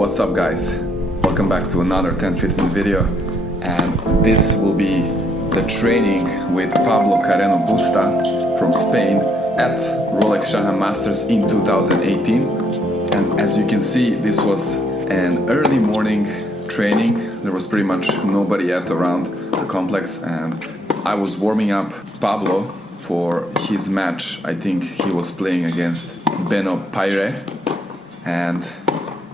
What's up guys? Welcome back to another TENFITMEN video, and this will be the training with Pablo Carreno Busta from Spain at Rolex Shanghai Masters in 2018. And as you can see, this was an early morning training. There was pretty much nobody yet around the complex, and I was warming up Pablo for his match. I think he was playing against Beno Paire, and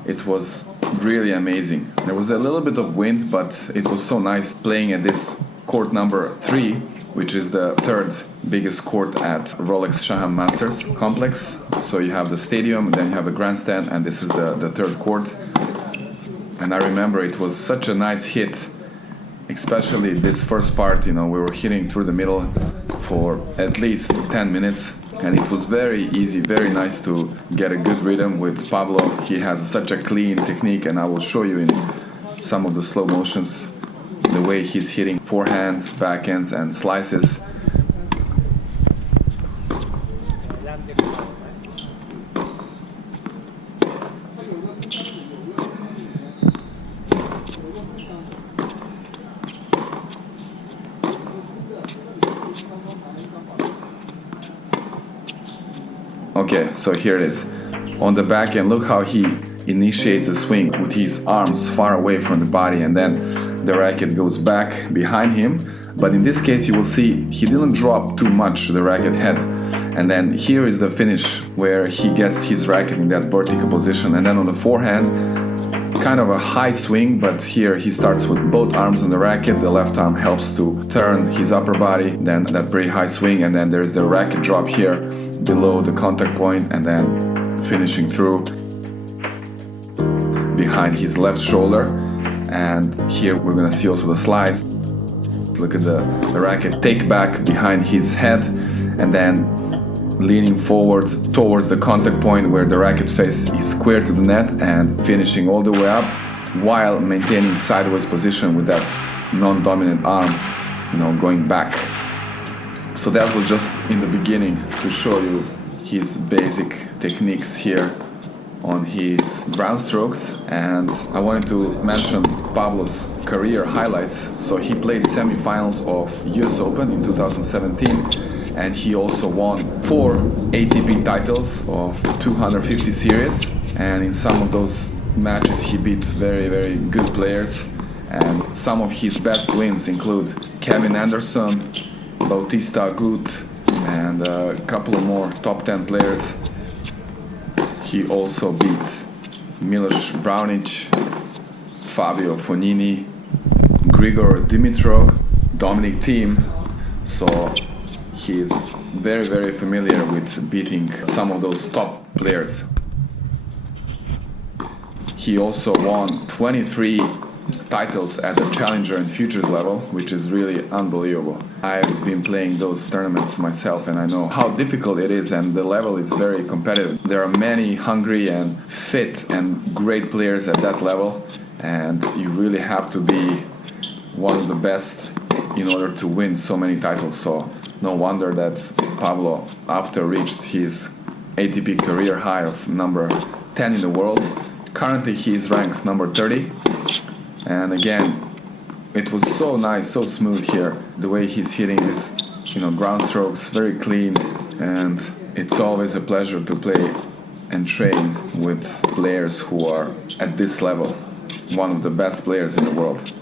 it was really amazing. There was a little bit of wind, but it was so nice playing at this court number 3, which is the third biggest court at Rolex Shanghai Masters complex. So you have the stadium, then you have a grandstand, and this is the third court. And I remember it was such a nice hit, especially this first part. We were hitting through the middle for at least 10 minutes. And it was very easy, very nice to get a good rhythm with Pablo. He has such a clean technique, and I will show you in some of the slow motions the way he's hitting forehands, backhands and slices. Okay, so here it is. On the backhand, look how he initiates the swing with his arms far away from the body, and then the racket goes back behind him. But in this case, you will see he didn't drop too much the racket head. And then here is the finish where he gets his racket in that vertical position. And then on the forehand, kind of a high swing, but here he starts with both arms on the racket. The left arm helps to turn his upper body, then that very high swing, and then there's the racket drop here below the contact point, and then finishing through behind his left shoulder. And here we're gonna see also the slice. Look at the racket take back behind his head, and then leaning forwards towards the contact point where the racket face is square to the net, and finishing all the way up while maintaining sideways position with that non-dominant arm, going back. So that was just in the beginning to show you his basic techniques here on his ground strokes. And I wanted to mention Pablo's career highlights. So he played semifinals of US Open in 2017, and he also won 4 ATP titles of 250 series. And in some of those matches he beat very, very good players. And some of his best wins include Kevin Anderson, Bautista Agut, and a couple of more top 10 players. He also beat Milos Raonic, Fabio Fognini, Grigor Dimitrov, Dominic Thiem. So he is very, very familiar with beating some of those top players. He also won 23 titles at the Challenger and Futures level, which is really unbelievable. I've been playing those tournaments myself, and I know how difficult it is, and the level is very competitive. There are many hungry and fit and great players at that level, and you really have to be one of the best in order to win so many titles. So no wonder that Pablo, after reached his ATP career high of number 10 in the world, currently he is ranked number 30. And again, it was so nice, so smooth here, the way he's hitting this, ground strokes, very clean. And it's always a pleasure to play and train with players who are at this level, one of the best players in the world.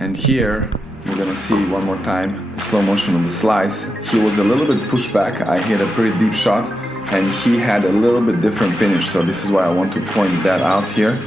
And here, we're gonna see one more time the slow motion of the slice. He was a little bit pushed back. I hit a pretty deep shot, and he had a little bit different finish. So this is why I want to point that out here.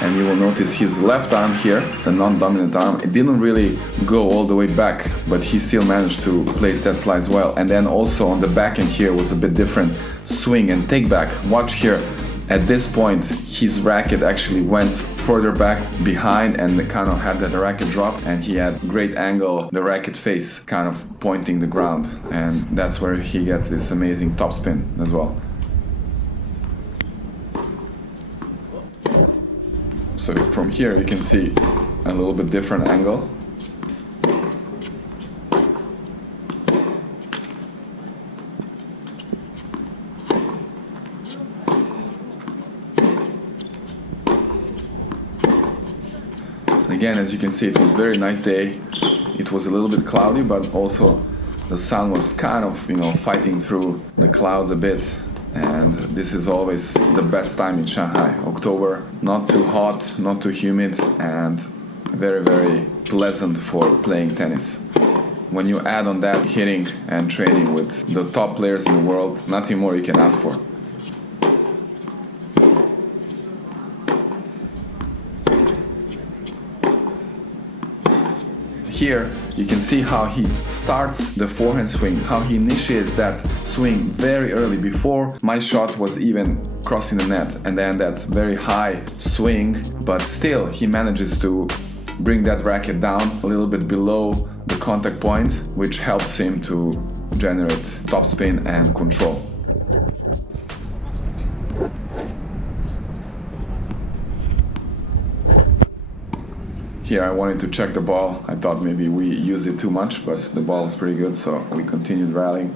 And you will notice his left arm here, the non-dominant arm, it didn't really go all the way back, but he still managed to place that slice well. And then also on the backhand here was a bit different swing and take back. Watch here. At this point, his racket actually went further back behind and kind of had that racket drop, and he had great angle, the racket face kind of pointing the ground, and that's where he gets this amazing topspin as well. So from here you can see a little bit different angle again, as you can see, it was a very nice day. It was a little bit cloudy, but also the sun was kind of, fighting through the clouds a bit. And this is always the best time in Shanghai. October, not too hot, not too humid, and very, very pleasant for playing tennis. When you add on that hitting and training with the top players in the world, nothing more you can ask for. Here you can see how he starts the forehand swing, how he initiates that swing very early before my shot was even crossing the net, and then that very high swing, but still he manages to bring that racket down a little bit below the contact point, which helps him to generate topspin and control. Here I wanted to check the ball. I thought maybe we used it too much, but the ball was pretty good, so we continued rallying.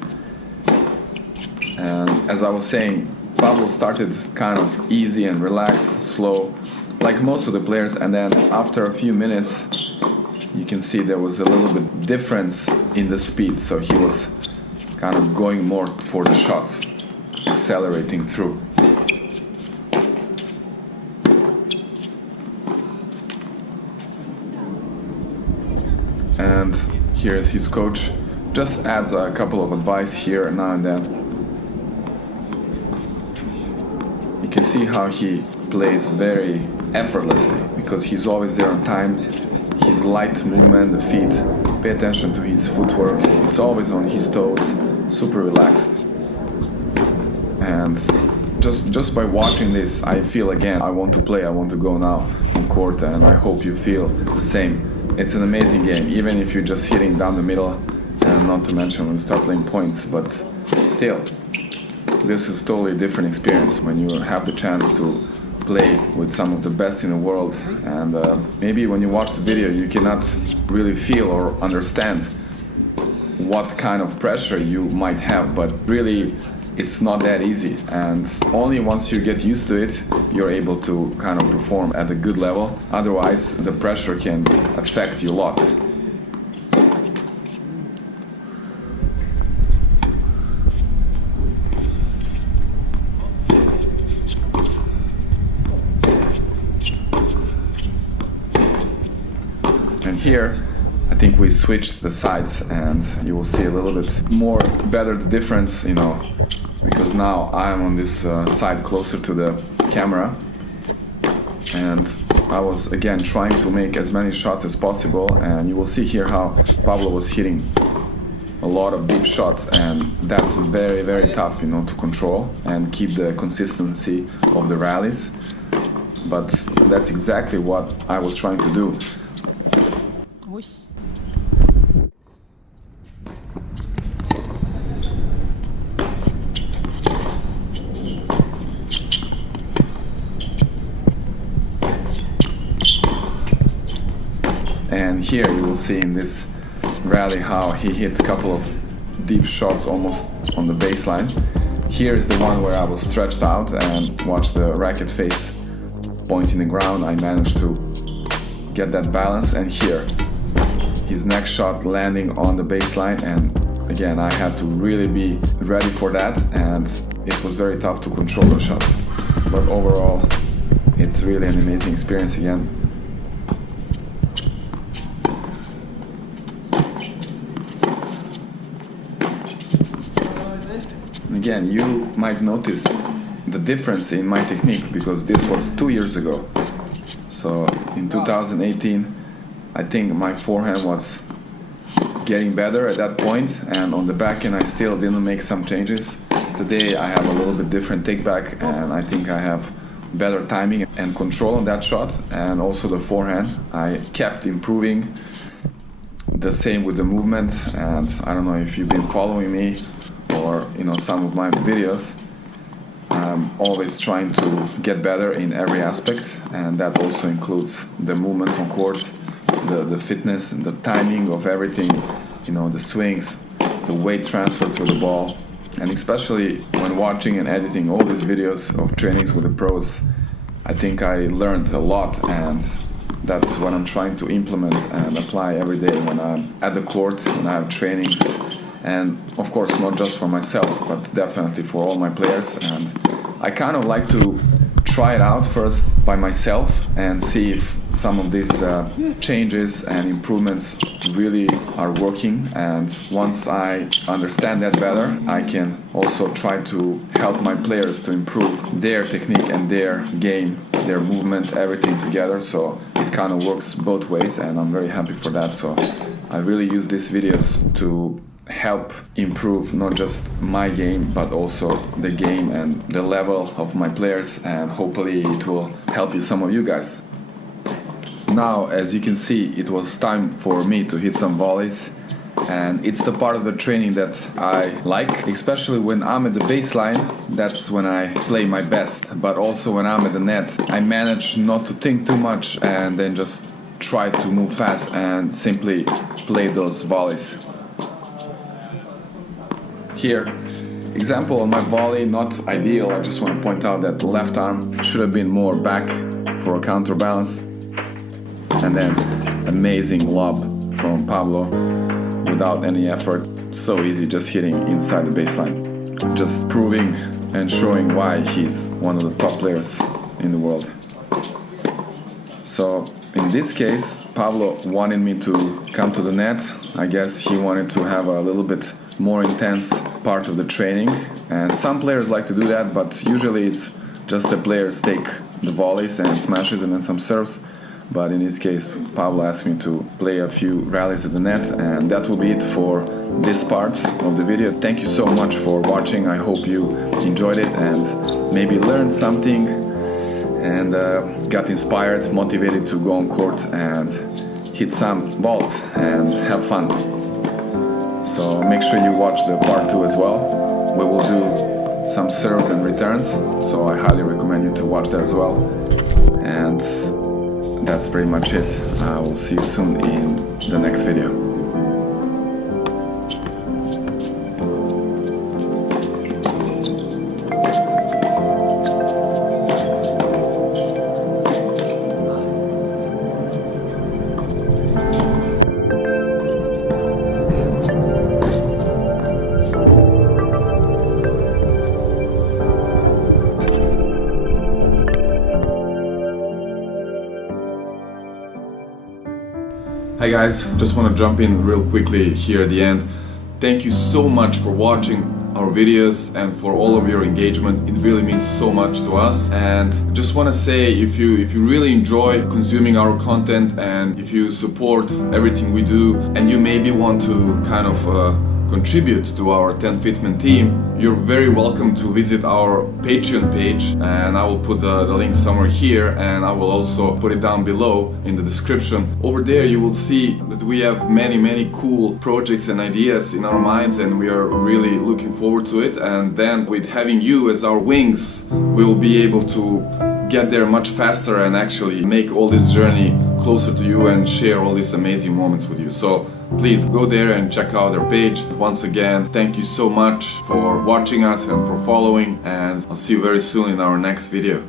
And as I was saying, Pablo started kind of easy and relaxed, slow, like most of the players, and then after a few minutes you can see there was a little bit difference in the speed, so he was kind of going more for the shots, accelerating through. And here is his coach, just adds a couple of advice here now and then. You can see how he plays very effortlessly because he's always there on time. His light movement, the feet, pay attention to his footwork. It's always on his toes, super relaxed. And just by watching this, I feel again, I want to play, I want to go now on court, and I hope you feel the same. It's an amazing game, even if you're just hitting down the middle, and not to mention when you start playing points, but still, this is totally a different experience when you have the chance to play with some of the best in the world. And maybe when you watch the video you cannot really feel or understand what kind of pressure you might have, but really it's not that easy, and only once you get used to it you're able to kind of perform at a good level. Otherwise the pressure can affect you a lot. And here I think we switched the sides, and you will see a little bit more better the difference, because now I'm on this side closer to the camera, and I was again trying to make as many shots as possible, and you will see here how Pablo was hitting a lot of deep shots, and that's very, very tough, to control and keep the consistency of the rallies, but that's exactly what I was trying to do. And here you will see in this rally how he hit a couple of deep shots almost on the baseline. Here is the one where I was stretched out and watched the racket face pointing the ground. I managed to get that balance, and here his next shot landing on the baseline, and again I had to really be ready for that, and it was very tough to control the shots, but overall it's really an amazing experience again. Again, you might notice the difference in my technique because this was 2 years ago. So in 2018, I think my forehand was getting better at that point, and on the backhand I still didn't make some changes. Today I have a little bit different take back, and I think I have better timing and control on that shot, and also the forehand. I kept improving, the same with the movement, and I don't know if you've been following me or some of my videos. I'm always trying to get better in every aspect, and that also includes the movement on court, the fitness and the timing of everything, the swings, the weight transfer to the ball. And especially when watching and editing all these videos of trainings with the pros, I think I learned a lot, and that's what I'm trying to implement and apply every day when I'm at the court, when I have trainings. And of course, not just for myself, but definitely for all my players. And I kind of like to try it out first by myself and see if some of these changes and improvements really are working. And once I understand that better, I can also try to help my players to improve their technique and their game, their movement, everything together. So it kind of works both ways, and I'm very happy for that. So I really use these videos to help improve not just my game but also the game and the level of my players, and hopefully it will help you, some of you guys. Now, as you can see, it was time for me to hit some volleys, and it's the part of the training that I like, especially when I'm at the baseline. That's when I play my best, but also when I'm at the net I manage not to think too much and then just try to move fast and simply play those volleys. Here, example on my volley, not ideal. I just want to point out that the left arm should have been more back for a counterbalance. And then amazing lob from Pablo without any effort. So easy, just hitting inside the baseline. Just proving and showing why he's one of the top players in the world. So in this case, Pablo wanted me to come to the net. I guess he wanted to have a little bit more intense part of the training, and some players like to do that, but usually it's just the players take the volleys and smashes and then some serves. But in this case, Pablo asked me to play a few rallies at the net, and that will be it for this part of the video. Thank you so much for watching. I hope you enjoyed it and maybe learned something and got inspired, motivated to go on court and hit some balls and have fun. So make sure you watch the part 2 as well. We will do some serves and returns, so I highly recommend you to watch that as well. And that's pretty much it. I will see you soon in the next video. Hi guys, just want to jump in real quickly here at the end. Thank you so much for watching our videos and for all of your engagement. It really means so much to us. And just want to say, if you really enjoy consuming our content and if you support everything we do and you maybe want to kind of contribute to our TENFITMEN team, you're very welcome to visit our Patreon page, and I will put the link somewhere here, and I will also put it down below in the description. Over there you will see that we have many cool projects and ideas in our minds, and we are really looking forward to it. And then with having you as our wings, we will be able to get there much faster and actually make all this journey closer to you and share all these amazing moments with you. So please go there and check out our page. Once again, thank you so much for watching us and for following, and I'll see you very soon in our next video.